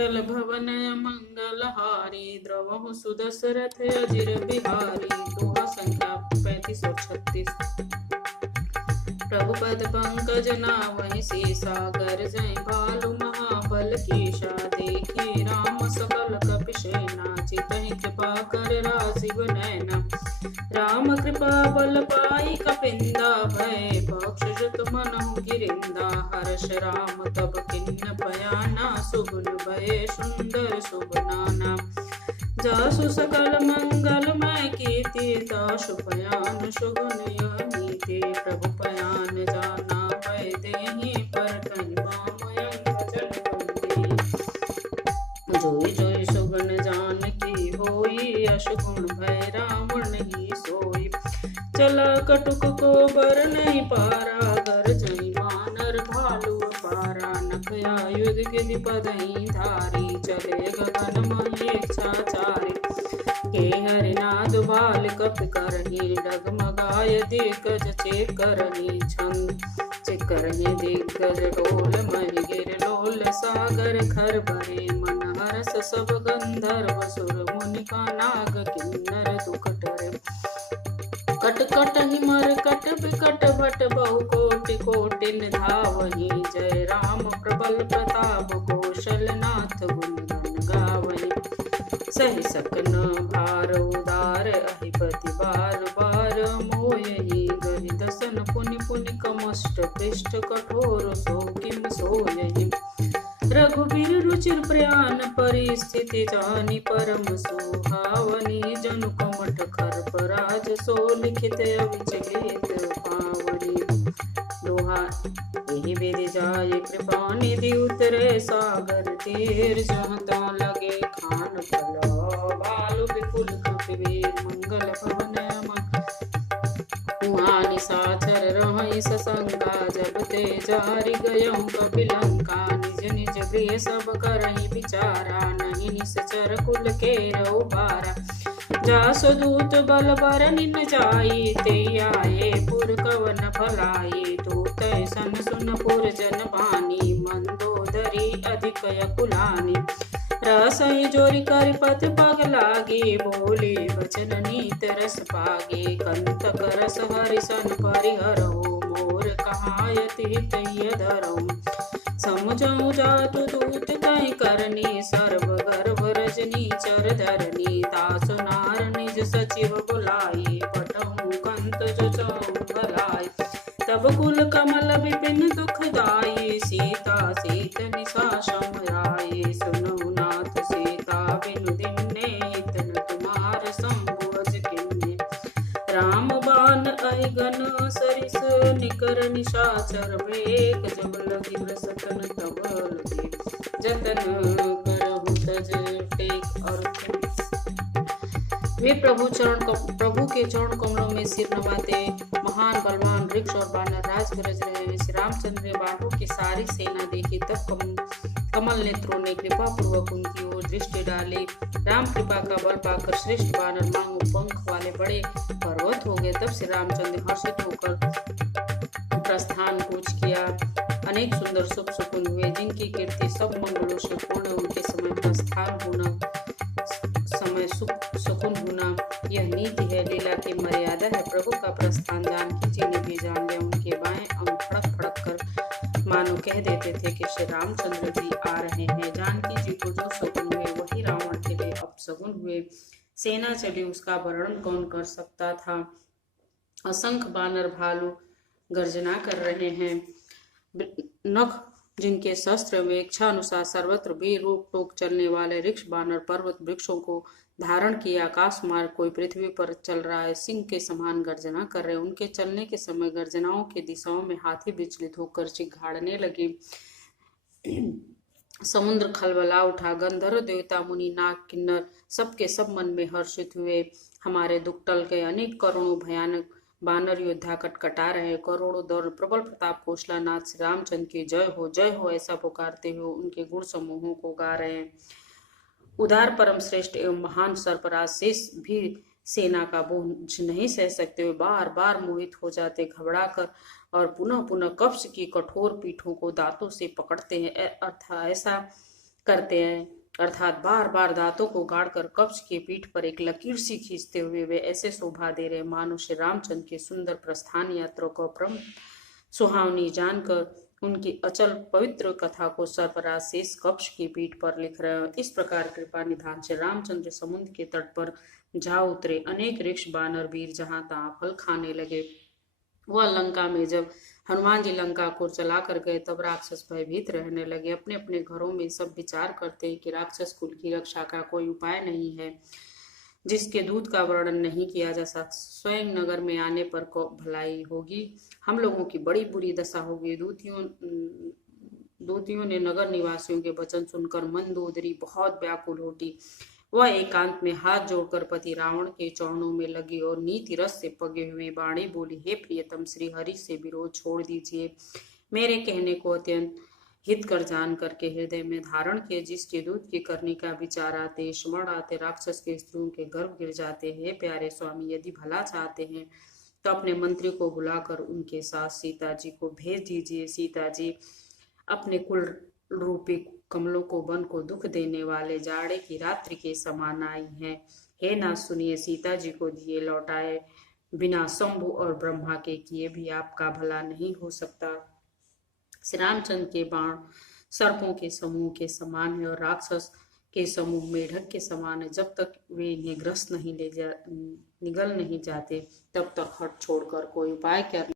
मंगल भवन मंगल हारी, द्रवहु सुदशरथ अजिर बिहारी। दोहा संख्या 35 और 36। प्रभुपद पंकज नावहि सीसा, गरजै भालु महाबल कीशा। देखी राम सकल कपिसेना, चितहि कृपा कर राजीव नैना। राम कृपा बल पाई कपिंदा, भय पक्ष जुत मनहु गिरिंदा। हर्ष राम तब किन्न बयाना, सुगुन भय सुंदर सुबनाना। जासु सकल मंगल मैं कीर्ति, तासु पयान सुगुन यह नीति। प्रभु पयान जाना भय देहि, पर कहि मामयंक जन बंदी। जोई जोई सुगुन जान की होई, अशुगुण भय रावण ही सोई। चला कटुक को बर नहीं पारा, गरजई वानर भालु पारा। नख आयुध गिरि पदई धारी, चले गगन महेक्षाचारी। के हरिनाद बाल कपि करही, डगमगाय दिग्गज चेकरही। छंद चेकरही दिग्गज डोल, महि गिर लोल सागर खर भरे। मन हरस सब गंधर्व सुर, मुनि का नाग किन्नर दुख टरे। कट कट हिमर कट बिकट भट, बहु कोटि कोटिन धावहि। जय राम प्रबल प्रताप, कौशल नाथ गुण गण गावहि। सहि सकन भार उदार, अहिपति बार बार मोयहि। गहि दसन पुनि पुनि कमष्ट, पृष्ठ कठोर सो किम सोयहि। रघुबीर रुचिर प्रयान, परिस्थिति जानि परम सुहावनी। जनु कमठ खर पराज, सो लिखित अविचलित पावनी। दोहा यही विधि जाय कृपा निधि, उतरे सागर तीर। जहाँ तहाँ लगे खान फल, बालु विपुल कपिवीर। मंगल भवन उहाँ निशाचर रहै सशंका, जब ते जारि गयहु कपिलंका। निज निज गृह सब करहि विचारा, नहीं निश्चर कुल केरउ बारा। जासु दूत बल बरनि न जाई, ते आए पुर कवन भलाई। दूत सन सुन पुर जन बानी, मंदोदरी अधिक यकुलानी। रसहि जोरि करि पथ पग लागे, बोले वचन नीत रस पागे। कंतक रस हरिसन परिहरहु, मोर कहायति हितैय धरहु। समुझउ जातु दूत कहि करनी, सर्व गर्भ रजनी चर धरनी। तासु नार निज सचिव बुलाए, पठहु कंत जचहु भलाई। तब कुल कमल विपिन दुखदाई, सीता सीत निशा समराए। सुनहु नाथ सीता बिनु दिन्ने, इतन तुम्हार संबुअज किन्ने। राम बाण अहिगन सरिस, निकर निशाचर वेग। जब लगी रसतन तब लगे, जतन करहु तज टेक। और वे प्रभु के चरण कमलों में सिर नवाते महान बलवान वृक्ष और वानर राज गरज रहे हैं। श्री रामचंद्र ने वानरों की सारी सेना देखी, तब कमल नेत्रों ने कृपा पूर्वक उनकी ओर दृष्टि डाली। राम कृपा का बल पाकर श्रेष्ठ वानर मांगो पंख वाले बड़े पर्वत हो गए। तब श्री रामचंद्र हर्षित होकर प्रस्थान कूच किया। अनेक सुंदर शुभ शकुन हुए, जिनकी कीर्ति सब मंगलों से पूर्ण। उनके समय प्रस्थान होना, समय सुकुन होना, यह नीति है, लीला की मर्यादा है। प्रभु का प्रस्थान जानकी जी ने भी जान लिया। उनके बाएं अंग फड़क फड़क कर मानो कह देते थे कि श्री रामचंद्र जी आ रहे हैं। जानकी जी को जो शकुन हुए, वही रावण के लिए अपशकुन हुए। सेना चली, उसका वर्णन कौन कर सकता था। असंख्य बानर भालू गर्जना कर रहे हैं। नख जिनके शस्त्र में इच्छानुसार सर्वत्र भी रोक टोक चलने वाले वृक्ष बानर पर्वत वृक्षों को धारण किए आकाश मार्ग कोई पृथ्वी पर चल रहा है, सिंह के समान गर्जना कर रहे हैं। उनके चलने के समय गर्जनाओं के दिशाओं में हाथी विचलित होकर चिघाड़ने लगे। समुद्र खलबला उठा। गंधर्व देवता मुनि नाग किन्नर सबके सब मन में हर्षित हुए। हमारे दुख टल के अनेक करोड़ों भयानक बानर योद्धा कटकटा रहे। करोड़ों दौड़ प्रबल प्रताप कौशलानाथ श्री रामचंद्र की जय हो ऐसा पुकारते हुए उनके गुण समूहों को गा रहे हैं। उदार परम श्रेष्ठ एवं महान सर्पराज शेष भी सेना का बोझ नहीं सह सकते हुए बार बार मोहित हो जाते, घबराकर और पुनः पुनः कवच की कठोर पीठों को दांतों से पकड़ते हैं। अर्थात ऐसा करते हैं, अर्थात बार बार दांतों को गाड़कर कवच के पीठ पर एक लकीर सी खींचते हुए वे ऐसे शोभा दे रहे मानो श्री रामचंद्र की सुंदर प्रस्थान यात्रा को परम सुहावनी जानकर उनकी अचल पवित्र कथा को सरफराज शेष कक्ष की पीठ पर लिख रहे हैं। इस प्रकार कृपा निधान श्री रामचंद्र समुद्र के तट पर जा उतरे। अनेक ऋक्ष बानर वीर जहां तहां फल खाने लगे। वह लंका में जब हनुमान जी लंका को चला कर गए तब राक्षस भयभीत रहने लगे। अपने अपने घरों में सब विचार करते हैं कि राक्षस कुल की रक्षा का कोई उपाय नहीं है जिसके दूत का वर्णन नहीं किया जा सकता। स्वयं नगर में आने पर को भलाई होगी, हम लोगों की बड़ी बुरी दशा होगी। दूतियों ने नगर निवासियों के वचन सुनकर मंदोदरी बहुत व्याकुल होती। वह एकांत में हाथ जोड़कर पति रावण के चरणों में लगी और नीति रस से पगे हुए बाणी बोली, हे प्रियतम, श्री हरि से विरोध छोड़ दीजिए। मेरे कहने को अत्यंत हित कर जान करके हृदय में धारण किए। जिसके दूध की करनी का विचार आते, स्मरण आते, राक्षस के स्त्रियों के गर्भ गिर जाते हैं। प्यारे स्वामी, यदि भला चाहते हैं तो अपने मंत्री को बुलाकर उनके साथ सीता जी को भेज दीजिए। सीता जी अपने कुल रूपी कमलों को वन को दुख देने वाले जाड़े की रात्रि के समान आई हैं। हे नाथ, सुनिए, सीता जी को दिए लौटाए बिना शंभु और ब्रह्मा के किए भी आपका भला नहीं हो सकता। श्री रामचंद्र के बाण सर्पों के समूह के समान है और राक्षस के समूह मेढक के समान है। जब तक वे इन्हें ग्रस्त नहीं निगल नहीं जाते तब तक हट छोड़कर कोई उपाय कर